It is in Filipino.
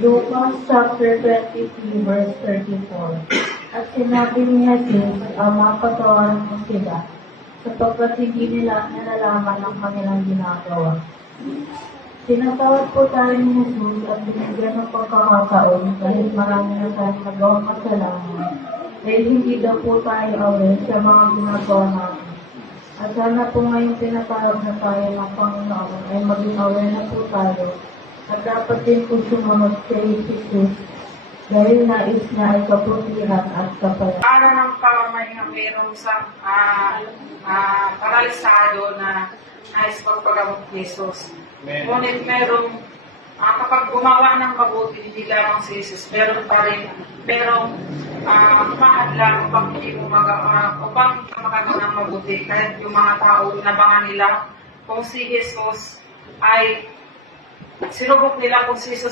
Lucas chapter 23, verse 34. At sinabi ni Jesus, mapatawaran mo sila, sapagkat hindi nila nalalaman ang kanilang ginagawa. Tinatawad po tayo ni Jesus at binigyan ng pagkakataon dahil marami na tayong nagawang kasalanan. Dahil hindi daw po tayo aware sa mga ginagawa natin. At sana po ngayong tinatawag na tayo ng Panginoon ay maging aware na po tayo. At dapat din po sumunod kay Jesus dahil nais na ay kaputihan at kapayapaan. Para ng pamamahinga mayroong sa paralisado na nais pagpagamot ni Jesus. Ngunit merong kapag gumawa ng mabuti, hindi lamang si Jesus, meron pa rin, merong mahadlang upang hindi mo makagawa ng mabuti. Kahit yung mga tao, nabangan nila kung si Jesus ay sinubok nila kung si Jesus